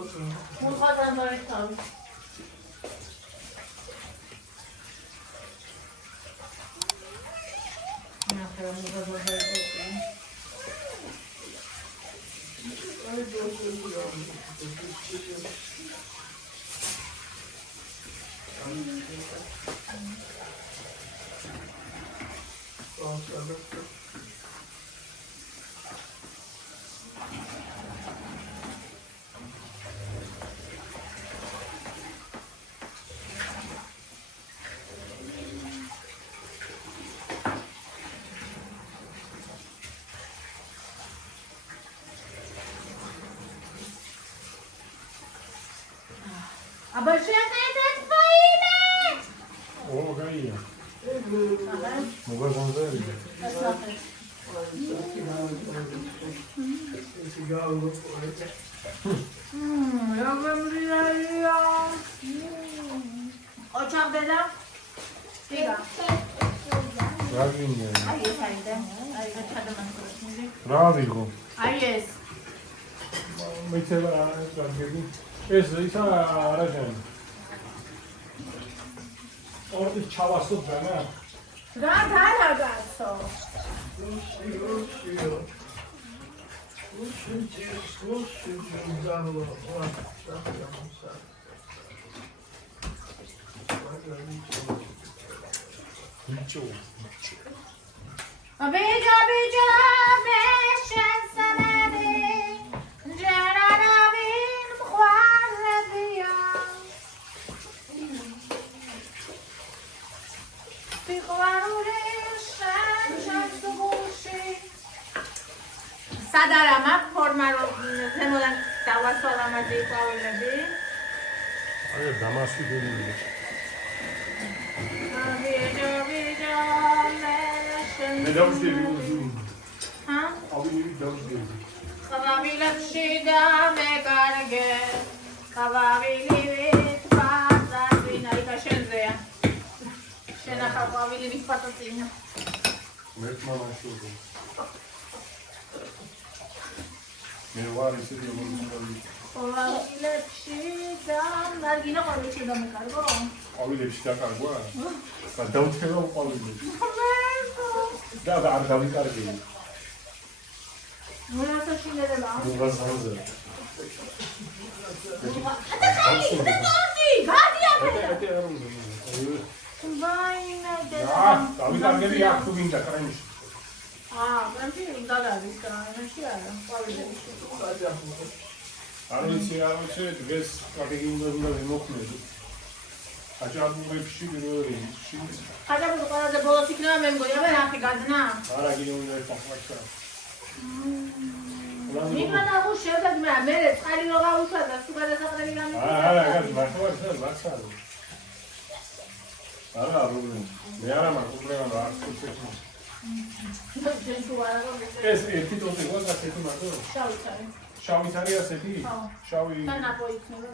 მუხათან მართავი. ნახე რა მუხათან დაიწყო. Aber schön ist feine. Oh, geil. Mogę zrobić. Ja bym Ocak dedem. Diga. Prawie Ay saydı. Ay kaçadım şimdi. Prawie. Ay yes. Mesela ეს ისა არაჟანი. ორდი ჩავასწრებ რა? რა დალაგაცო. Abeja beja beshen sanade. Janarabin khwaradia. Bikhwarure shan shasubushi. Sadarama forma ro zemodan davasvalamadi qavlebi. აი დამასკი გული. Abeja beja beshen. მე დავშდები. Ha? ავინი დავშდები. Kavavili da mekarge, kavavili vit patazina, ika shenzeya. Shena kavavili vit patazina. მე მამაშური. მე ვარ ისე მომწონი. Kavavili da, nargina kavavili da mekargo. ავილებში დაკარგვა? გადავთევა ავილებში. და არ დავიკარგე. Nurasa shinderela. მოგაზრზე. Gadi ეტე არ უნდა. Vaina de. დავიკარგები აქ თუ გინდა კრემში. Granti udadavis da, nashi ara. Kavavili. არ ვიცი, დღეს კატეგი უნდა ვიმოქმედო. აჭარბურებში გროებში. აჭარბური ყველაზე ბოლოს იქნება მე მგონი, აბა რა ხიგადნა? არა, გინდა უნდა ეხმაჩა. Nima da ușa, da mere, țari nu va ușa, dar tu care să trăi la mine. არა, გას მართლა ლაცა. არა, რუბლი. მე არა მაქვს რა ხუთი. ეს ერთი ტოტი გონდა ერთი მაგო. შავი თარი. შავი თარი ასეთი? შავი. თანაბო იქნება.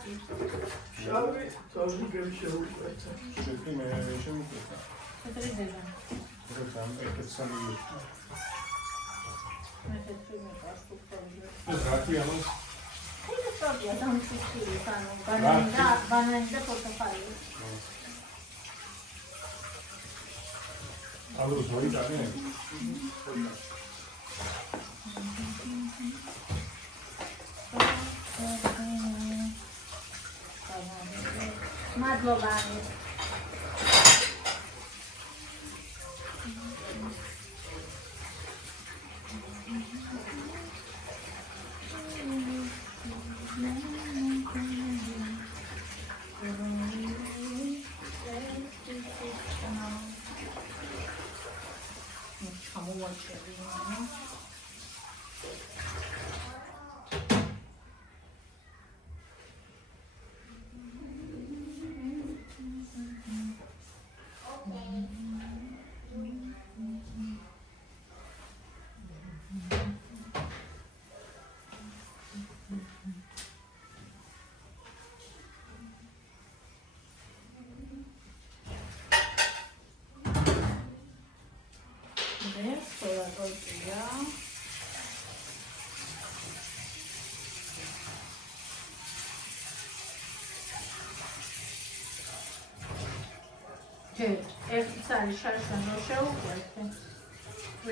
შავი თორი გემშეუყვეთა. შეკი მე შემოყვეთა. ეს ძედა. როცა ეს სამი. მე თეთრი მე პასპორტი. ეს რაკი ამას? ეს სწორია, დამშუქილი სანო. ბანანი და პორტოფალიო. ალო ზოი დაგე. მადლობანი. ერთიც არის შარშან რო შეუყვეთე.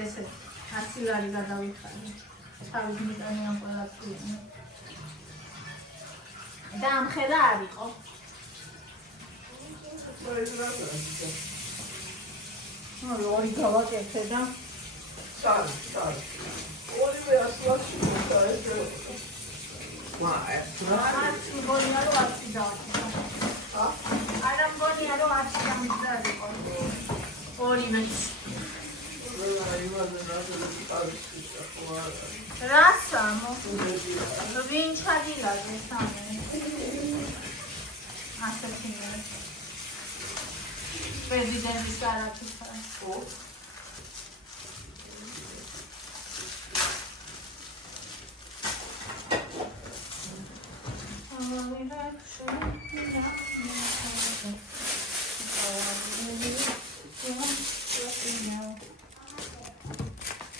ესე 100 ლარი გადავიხადე. თავის მიტანიან ყველა წვირი. და ამხედა არ იყო. ორი გავაკეთე და სარი. ორივე 100 ლარში დაეძებო. მგონია რომ 100 დავკითხა. არა მგონია რომ 100 დამძარიყო. ორივეც. რასამო? ვინ ჩაგილაზე სამე? ასეთი მე. პრეზიდენტის არაფერა.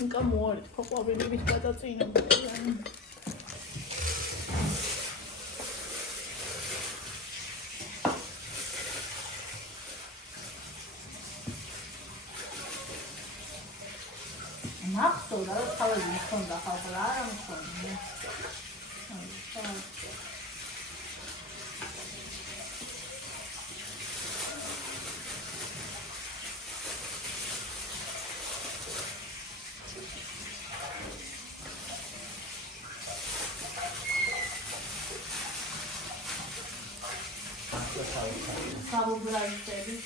Încă mult, probabil e mișcată ține. მახსოვდა რომ თავი მქონდა ხალხა არა მქონდა. Sabubraiteli.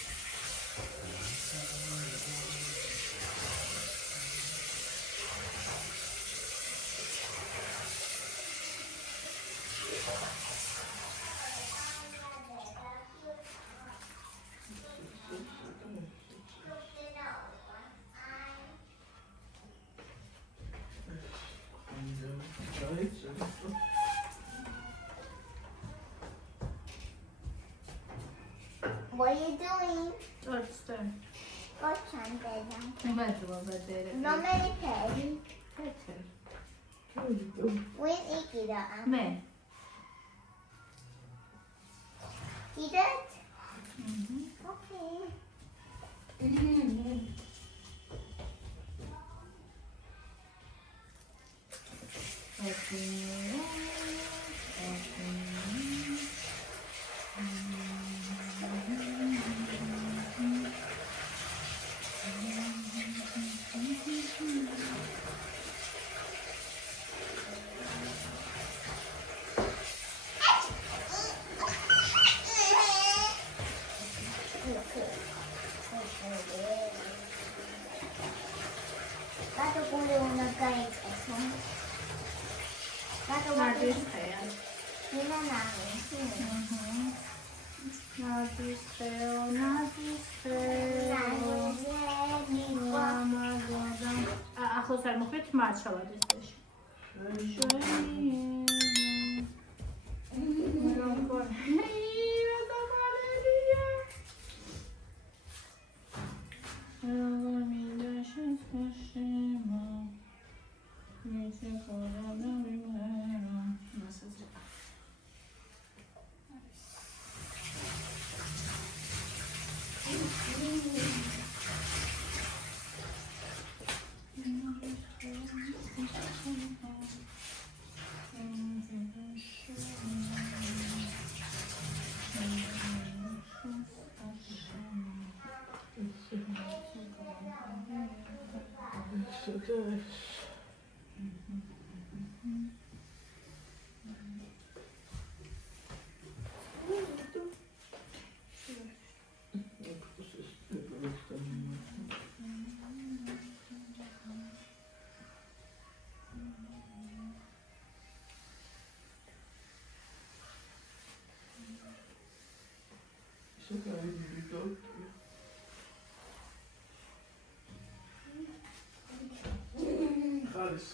What are you doing? What's that? What's on there? Medlo vedere. No me li pedi. Peter. When ikida? Me. Eat it? Okay. Gato pone una careta, ¿no? Gato va a tener una nave, sí. ახლოს არ მოხდით მარჩალად ეს.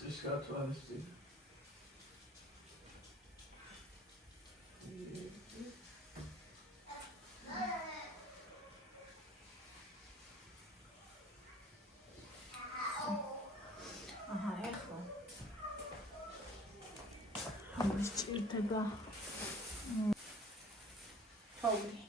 Es gaat wel eens zien. Aha, ეხლა. ამას ჭირდება. თაური.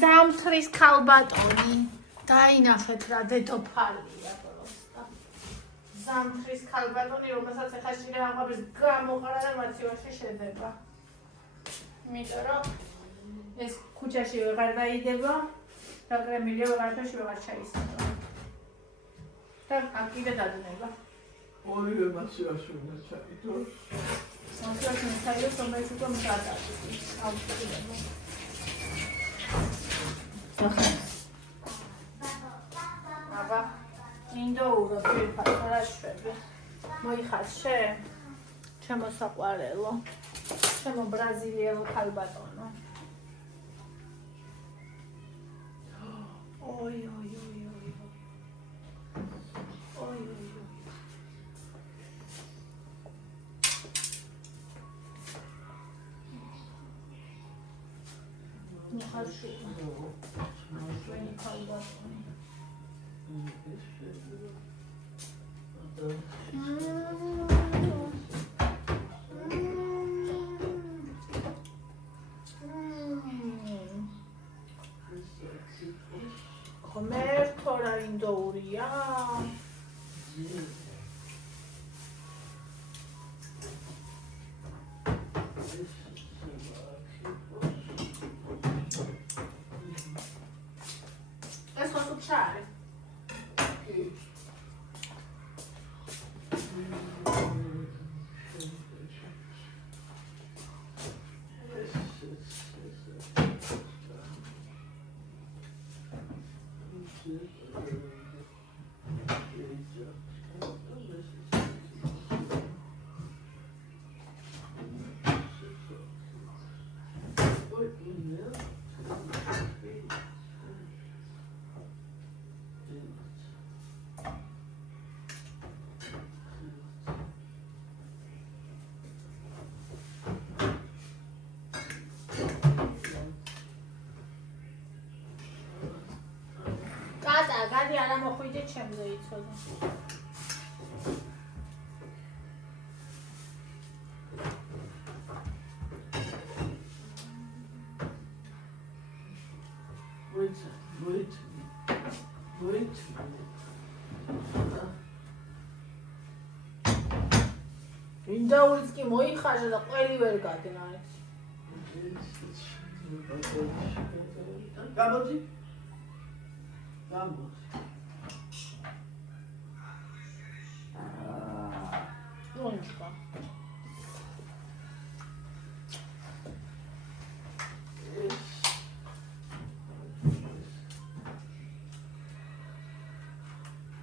ზამთრის ქალბატონი. დაინახეთ რა დედოფალია პროსტა. ზამთრის ქალბატონი, რომელსაც ახლა შეიძლება აღვაბეს გამოყარა და მათივაში შედება. იმიტომ რომ ეს ქუჩაში ვეღარ დაიდება და კრემილია ვეღარფერში ვეღარ ჩაისწრება. და კიდე დადნება. ორივე მასივაში უნდა ჩაიდოს. მასივაში უნდა ჩაიდოს, რომელიც უკვე მზადაა. აუცილებლად. აბა, ინდოურა პირფას რა შვები. მოიხარშე? ჩემო საყვარელო. ჩემო ბრაზილიელო ქალბატონო. ой ой ой ой ой ой ну хорошо ჩვენი ქალბატონი ღმერთო რა ინდოურია ეს ხო სუფშა არის გადი არა მოხვიდე ჩემზე იცოდე wait ინდაურიც კი მოიხარჟა და ყველი ვერ გადნა გამოდი გამოდი Лонечка.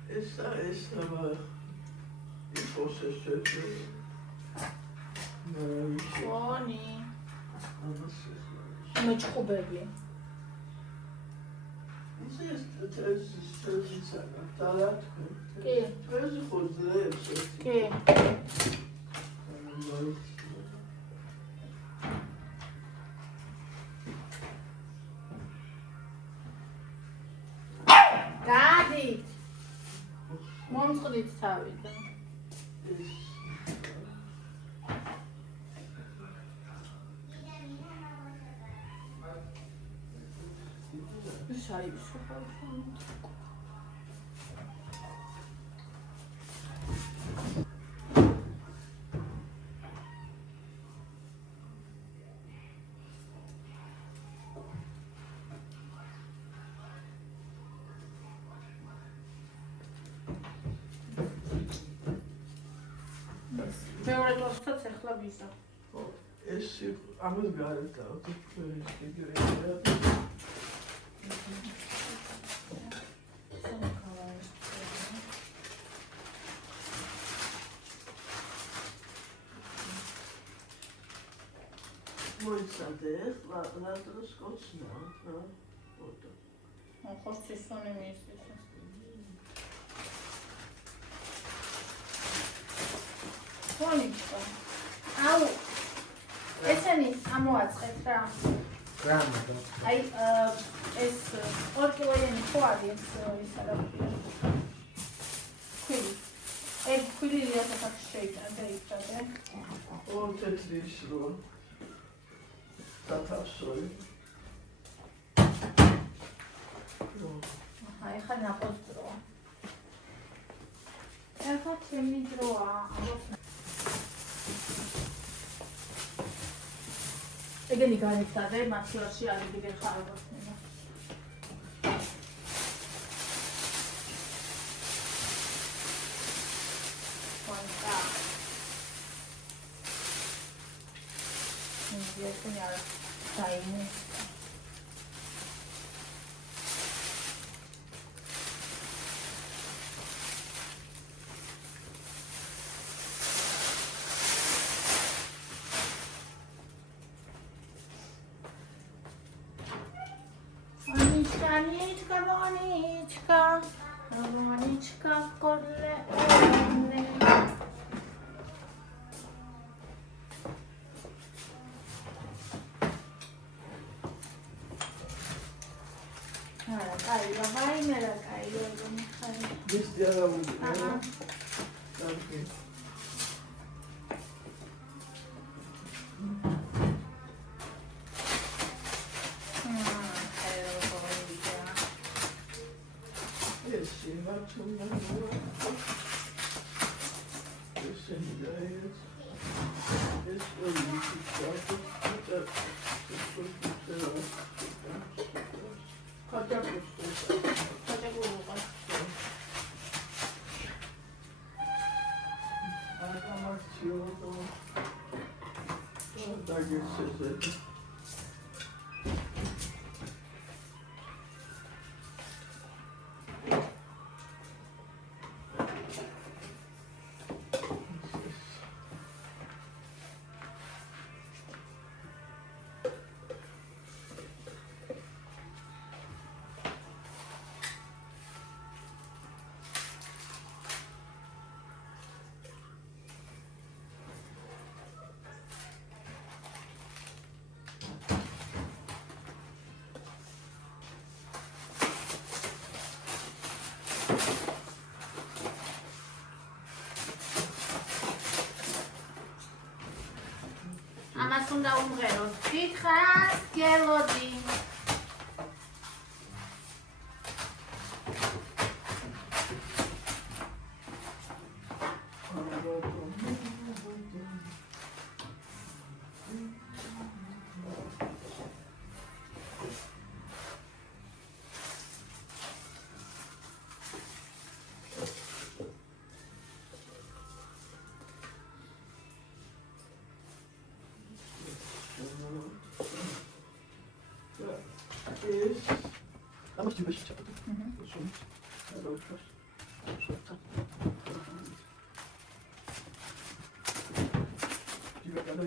Esta var bir prosesör. Лони. Мочкубеби. Კი. კი. გადით. მომწყდით თავიდან. საიბის ხალხო. მეორე ტოსტაც ახლა ვიზა. ეს ამას გარეთ დავთ. მოიცადე, რა დროს კოცნა, რა. ფოტო. ხორცის სონი მიისწრეს. Сонечка. Ау. ესენი ამოაწყეთ რა. გრამა და. აი ეს 2 კილოიანი ხო არის ის არაფერი. ქვილი. ეს ქვილი რიათა შეიძლება დაიწადე. ორ თეთრი შრო. დათავსოი. აი ხა ნაპოს დროა. ეხლა ჩემი დროა. ეგენი განიცადე, მასშტაბში არის დიდი ხარებოსნება. ვანკა. ინდიასი არა დაიმუ. Романичка, коле, This is okay. ამას უნდა უმღეროს. გითხრას გელოდი. How much do you wish to do? Do you have that?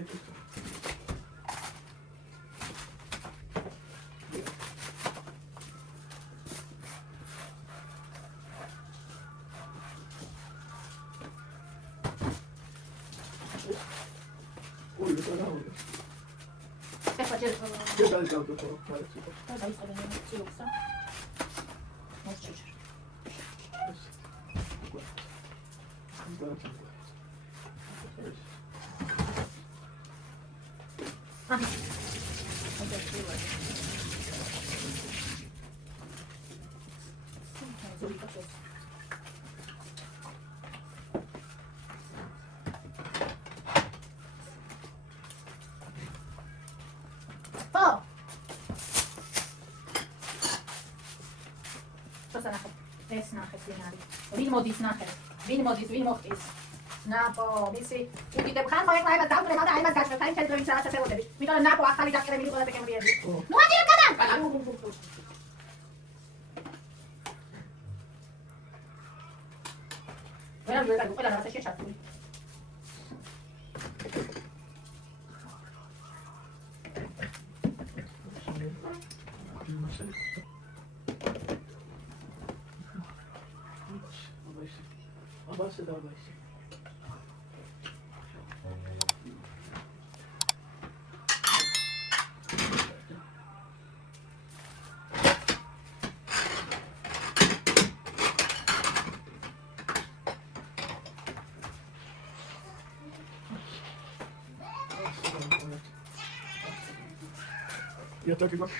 Oh, you're going out. You're going out. ეს ნახეთ ვინ არის. ვინ მოდის ნახეთ. ვინ მოდის, ვინ მოხდის. ნაპო, მისი უკიდებ ხან ხო ეხლა იმას დავუყრე, მაგრამ აიმას გაჩვენე, აი ჩემ დროის რაღაცა შევოდები. მithom ნაპო ახალი დაყრები ყველა ტეკემრიები. ნუ აჭირე კადა. ვერა ვერა ყველა რაღაცა შეჩართული. Abase da abase. Ya tak bak.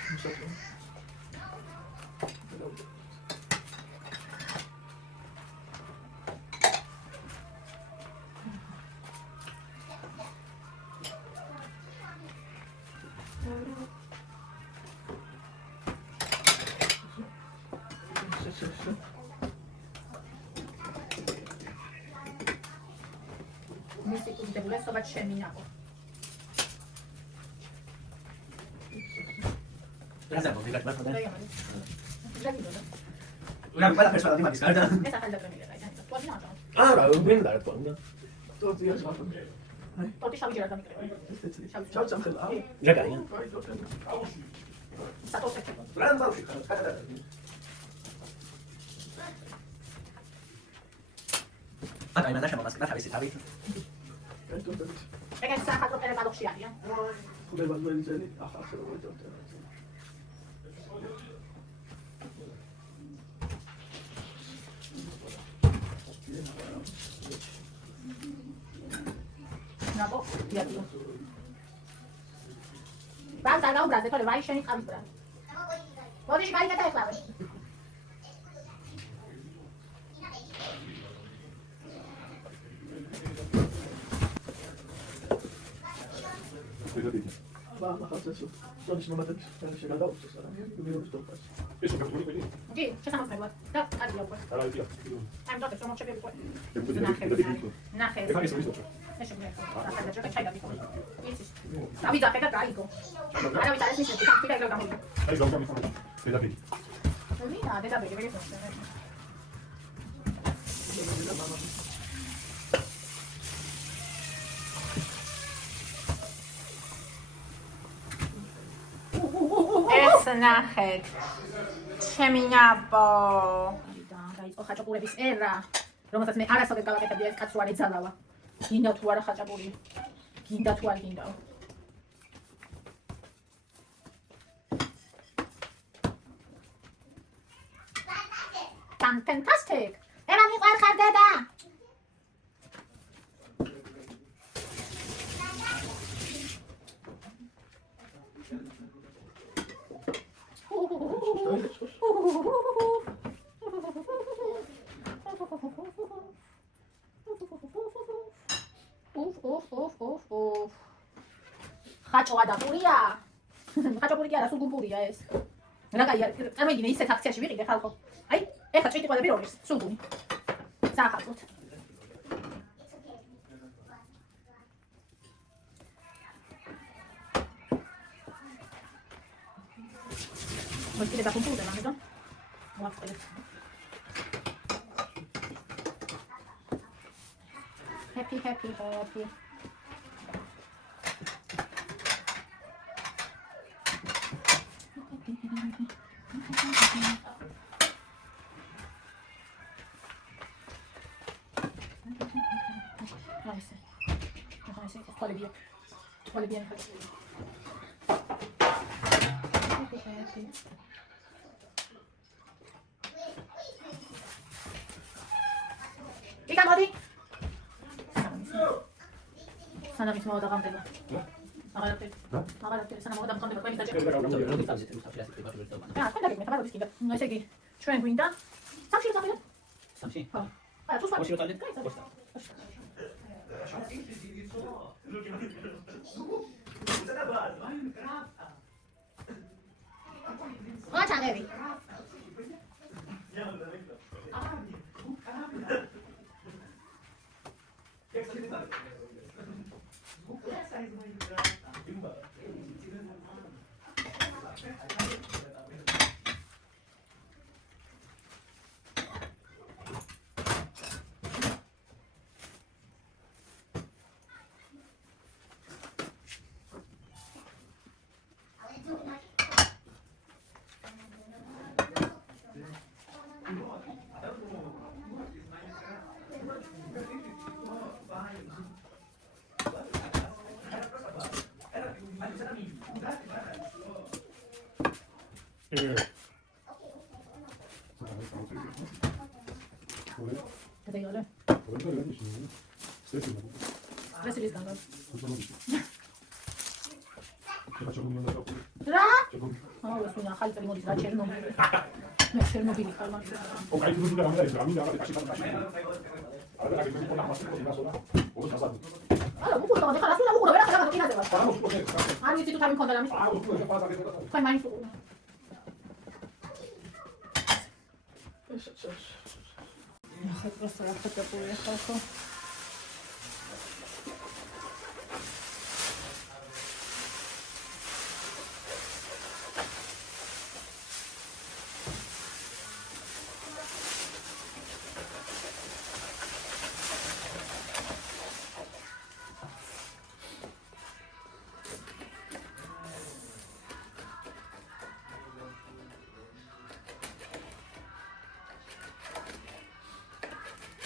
მისი უდიდებულესობა ჩემი ნაბო. რაზეა მოგიგეთ მაგრამ რა იმარი? რა გინდა? რა ყველაფერს ვარ იმადის გარდა ეს ახალი დაგრემილია რაიდან. თუა დინაჭა. არა გვინდა რა თქმა უნდა ტოტია შევაფრთხე ტოტი შავი ჯერ არ დამიკრება. ჩავ სამხელა რა კაია? სატოტე. რა ბავშვი ხარ ხარ აკა იმენა შემომასკნა თავისი თავით. ეგენ სახალხო პერებადოხში არიან. ხდება ძელი ახალ როგორ ნაბო, იატო. ბანდა გაუბრაზე, თორე ვაი შენი ყავს ბრა. მოდიში გაიგეთ ახლა. აბა ხალხს სწორიც მომატებს შეგადაუწეს არა მიგროს თოფას ეს როგორ გიყიდი? კი, შესამოსმებლად. და კარგია უკვე. არა იდეა. ამ დოქტორს რომ მოჩები უკვე. ნახე. ეხა ის ის ეს შეგვიძლია. ახლა ჯერ ჩაიგაბი. იცის. დავიძახე და გაიგო. არა ვიცი, ეს ისეთი ფაქტია ეგრე გამოვიდა. აი გამომიხმო. დედაბი. ვინა, დედაბეგი ვეგეთოს. ეს ნახეთ. ჩემი ნაბო. დაიწყო ხაჭაპურების ერა, რომელსაც მე არასოდეს გავაკეთებდი ეს კაცს რო არ ეძალავა. გინდა თუ არა ხაჭაპური? გინდა თუ არ გინდაო? Fantastic. ება მიყვარხარ დედა. ხაჭოა და პურია. ხაჭოპური კი არა, სულ გუნპურია ეს. რა კაია, წარმოიდგინე ისეთ აქციაში ვიყიდე ხალხო. აი, ეხლა ჭიტი ყოლები როლის, სულგუნი. საახალწლოდ. მოიწყდება დაკომპუზება, ამიტომ მოახწყელებ. Happy, happy, happy. Olha bien. Ika modi. Sana mis moda gamdeba. Agaratte. Agaratte sana moda gamdeba. Qoymi daje. Ah, qanday მე თამარ ვისკიდა. ესე იგი, ჩვენ გვინდა სამში დავიდე. სამში? ხო. არა, თუ სხვა. ოში რო დავიდეთ? ოში. რა ჩაგები? Καταγιόλε. Στρέσιλης κανένα. რა? აუ ეს უნდა ახალი წელი მოდის რა ჩერნობილი. მე ჩერნობილი ხარ მაგ. ოკაი თუ გინდა გამიдай გამიდა რა კაში კაში. არა რა გინდა პონა მასი პონა სოლა. ოს ასად. არა უყურე და ხარ ასულა უყურე რა ხარ გაკინადება. არა უყურე. არ ვიცი თუ თავი მქონდა რამის. არა უყურე ფაზა გეტყოდა. ხაი მაინც უყურე. ახლა პროსტა რა ხატაპურია ხალხო.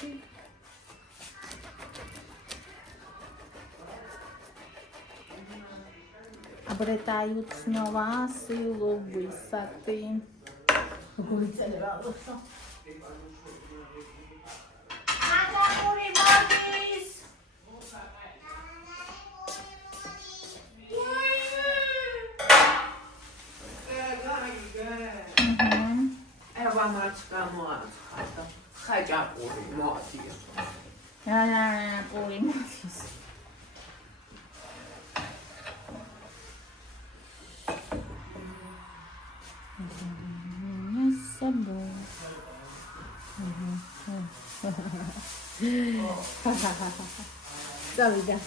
ერთი. Ბრეტაიუცნოვა სილუგვისატი. როგორი წელება ალბათ. აჯაპური მოდის. ევა მაჩკა მოაცხადა. ხაჯაპური მოდის. პური მოდის. Davida.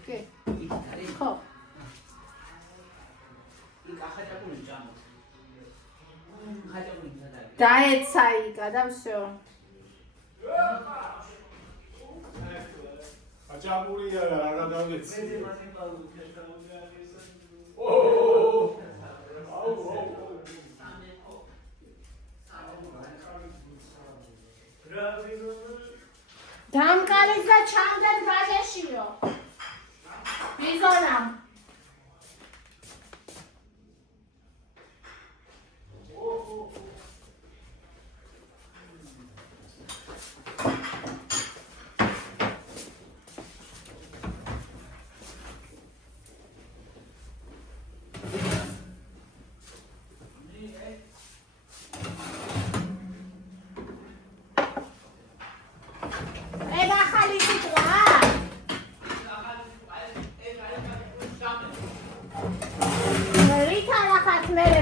Okay. ხო. დაეცა იკა და всё. აჭაპურია რა გავეცი. დამკარეს და ჩამდენ ბაჟეშიო. ბიზონამ.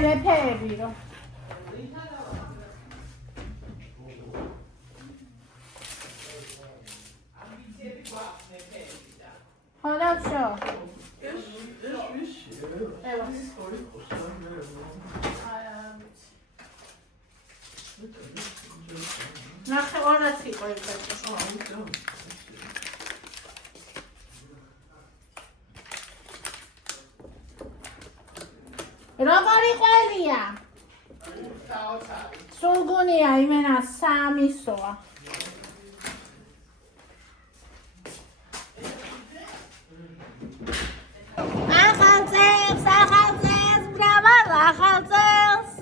მეფეები რომ ხოდა ვშო ეს ვისია ეს ორი ხოსტანერა ნახე ორაც იყო ეს როგორი ყველია? სულგუნია იმენა სამისოა. ახალწელს, მრავალ ახალწელს.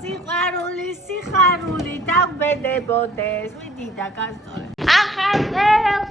სიყვარული, სიხარული დაგვბედებოდეს. ვიდი და გასწორე. ახალწელს,